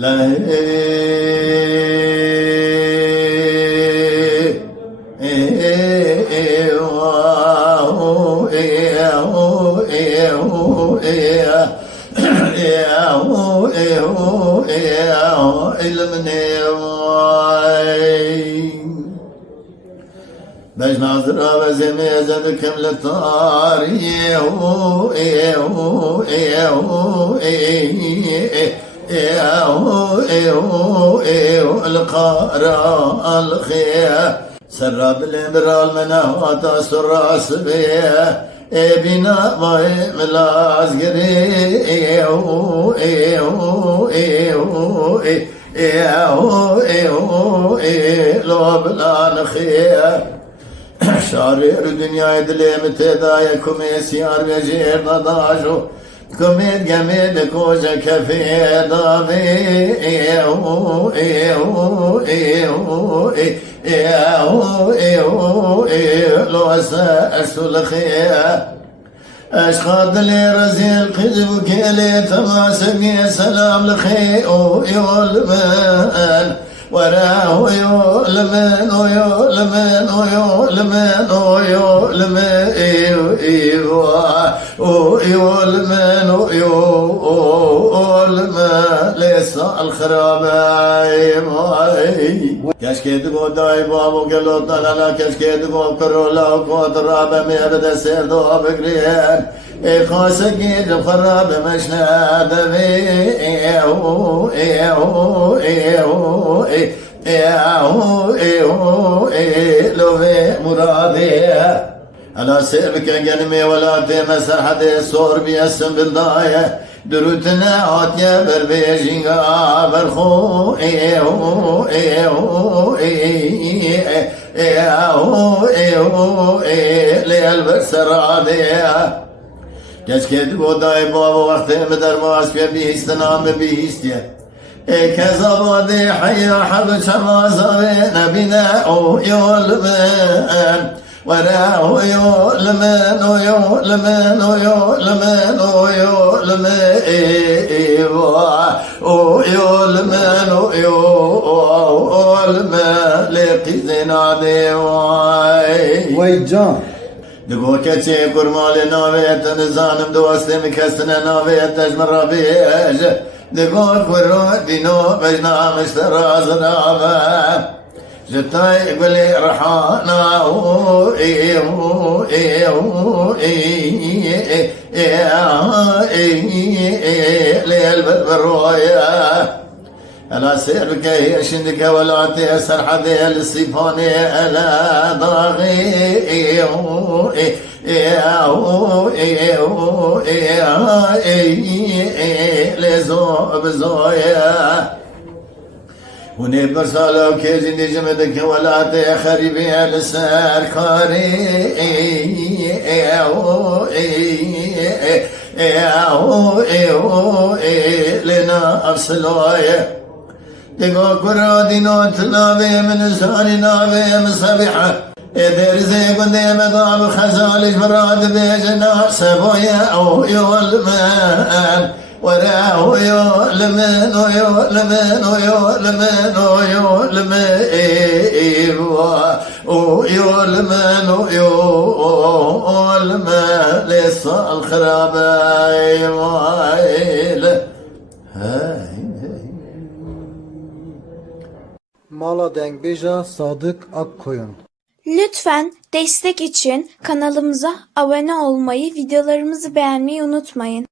La باش نظرة وزميزة بكمل طاريه القارة الخير سراب الإبرال منهوات سراس بيه بنا باي ملاز جري لو بلا خير شارير دنيا دليم تدايا كوميسيار بجير نضاجو كوميد جميد كوجا كفي دافي لو سأسل خير أشخاط لي رزيل قذب كيلي تماسكي سلام لخي يولمن وراه يولمن ويولمن ويولمن ويولمن ويولمن ويولمن لسه الخرابين كشكي تقو داي بابو قلو طلنا كشكي تقو كرولا وقوت رابا ميرد سيردو بقرين خاسكي الخراب مشنا دبي لو في مرادي على سيبك قلمي ولا تمسح حد صور بيسم بالضاية دروتنا عطية بربيجينغا برخو ليل سرادية كشكي تقو داي بابا وقت مدر ماسكي بيهستنام بيهستيا كذا حيا حب شمازة نبينا يولمن وراه يولمن ويولمن ويولمن ويولمن ويولمن ويولمن لقيزنا ديواي ويجان دقو كتشي كرمال ناويت نزانم دوستي مكسنا ناويت تجمر بيج دقو كرو دينو بجنا مشتراز نابا جتاي قولي رحانا ليل بالبرويا أنا سيرك هي شندك ولا تيسر حدي السيفوني ألا ضاغي لزو بزويا وني برسالو كيجي نجمدك ولا تخربي السار كاري لنا أفصلوية دقو كرو دينو تنابي من ساري نابي مصبيحة إدر زي قدي مضاب خزالج مراد بيجنا سبويا أو يولمان وراه يولمن ويولمن ويولمن ويولمن ويولمن ويولمن لسه الخرابين وعيله Mala Dengbeja Sadık Akkoyun. Lütfen destek için kanalımıza abone olmayı, videolarımızı beğenmeyi unutmayın.